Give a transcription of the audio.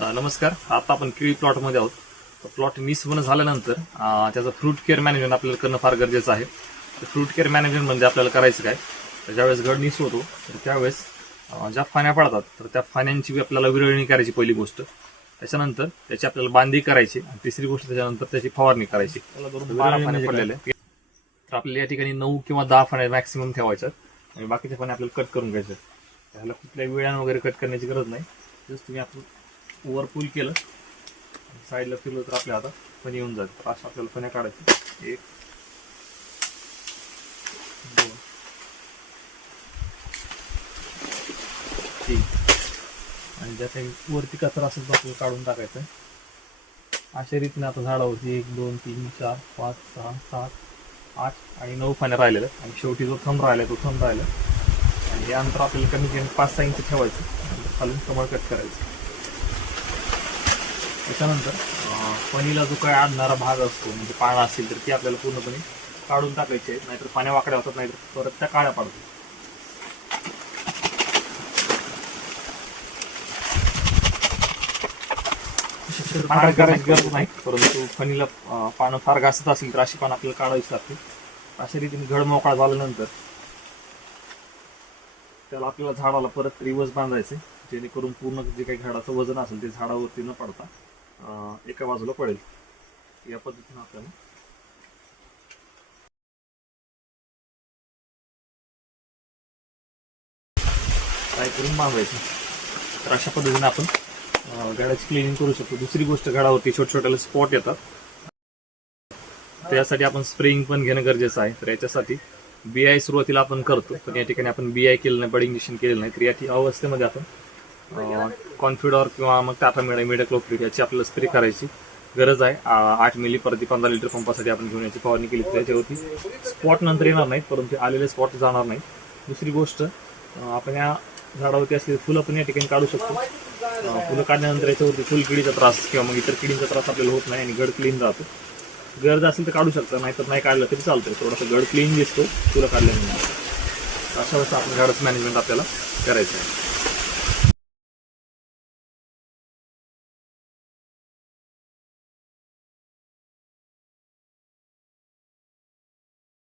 नमस्कार. आता आपण केळी प्लॉटमध्ये आहोत. तर प्लॉट निसवणं झाल्यानंतर त्याचं फ्रूट केअर मॅनेजमेंट आपल्याला करणं फार गरजेचं आहे. तर फ्रूट केअर मॅनेजमेंट म्हणजे आपल्याला करायचं काय, तर ज्यावेळेस घड निसवतो तर त्यावेळेस ज्या फाण्या पडतात तर त्या फाण्यांची आपल्याला विरळणी करायची पहिली गोष्ट. त्याच्यानंतर त्याची आपल्याला बांधी करायची आणि तिसरी गोष्ट त्याच्यानंतर त्याची फवारणी करायची. पडलेले तर आपल्याला या ठिकाणी 9 किंवा 10 फाण्या मॅक्सिमम ठेवायच्यात आणि बाकीच्या फाण्या आपल्याला कट करून घ्यायच्या. त्याला कुठल्याही वेळानं वगैरे कट करण्याची गरज नाही. जस्ट तुम्ही आपण ओव्हर पुल केलं साईडला फिरलं तर आपल्या आता फणी येऊन जाते. तर अशा आपल्याला फण्या काढायची. 1 2 3 आणि ज्या काही वरती कचरा असेल तो आपल्याला काढून टाकायचा. अशा रीतीने आता झाडावरती 1 2 3 4 5 6 7 8 आणि 9 फण्या राहिलेल्या आणि शेवटी जो थंब राहिला तो थंब राहिला आणि हे अंतर आपल्याला कमी कमी 5-6 इंच ठेवायचं. खालून कमळ कट करायचं. त्याच्यानंतर फणीला जो काही आडणारा भाग असतो म्हणजे पानं असेल तर ती आपल्याला पूर्णपणे काढून टाकायची आहे. नाहीतर पाण्या वाकड्या होतात, नाहीतर परत त्या काळ्या पडतात. करायची गरज नाही, परंतु फणीला पानं फार घासत असेल तर अशी पानं आपल्याला काढावीच लागते. अशा रीतीने घड मोकळा झाल्यानंतर त्याला आपल्याला झाडाला परत रिवर्स बांधायचे, जेणेकरून पूर्ण जे काही झाडाचं वजन असेल ते झाडावरती न पडता एका बाजूला पडेल. या पद्धतीने आपल्याला ट्राय करून बांधायचं. तर अशा पद्धतीने आपण झाडाची क्लिनिंग करू शकतो. दुसरी गोष्ट, झाडावरती छोटे छोट्याला स्पॉट येतात, त्यासाठी आपण स्प्रेइंग पण घेणं गरजेचं आहे. तर याच्यासाठी BI सुरुवातीला आपण करतो, पण या ठिकाणी आपण BI केलं नाही, बड इंजेक्शन केलेलं नाही. तर या अवस्थेमध्ये आपण कॉन्फिडॉर किंवा मग टाटा मिडाक्लोप्रिड याची आपल्याला स्प्रे करायची गरज आहे. 8 मिली प्रति 15 लिटर पंपासाठी आपण घेऊन याची फवारणी केली तर त्याच्यावरती स्पॉट नंतर येणार नाहीत, परंतु आलेले स्पॉट जाणार नाही. दुसरी गोष्ट, आपण या झाडावरती असलेली फुलं पण या ठिकाणी काढू शकतो. फुलं काढल्यानंतर याच्यावरती फुलकिडीचा त्रास किंवा मग इतर किडींचा त्रास आपल्याला होत नाही आणि घड क्लीन राहतो. गरज असेल तर काढू शकता, नाहीतर नाही काढलं तरी चालतंय. थोडासा घड क्लीन दिसतो फुलं काढल्यानंतर. अशा वेळेस आपण झाडाचं मॅनेजमेंट आपल्याला करायचं आहे.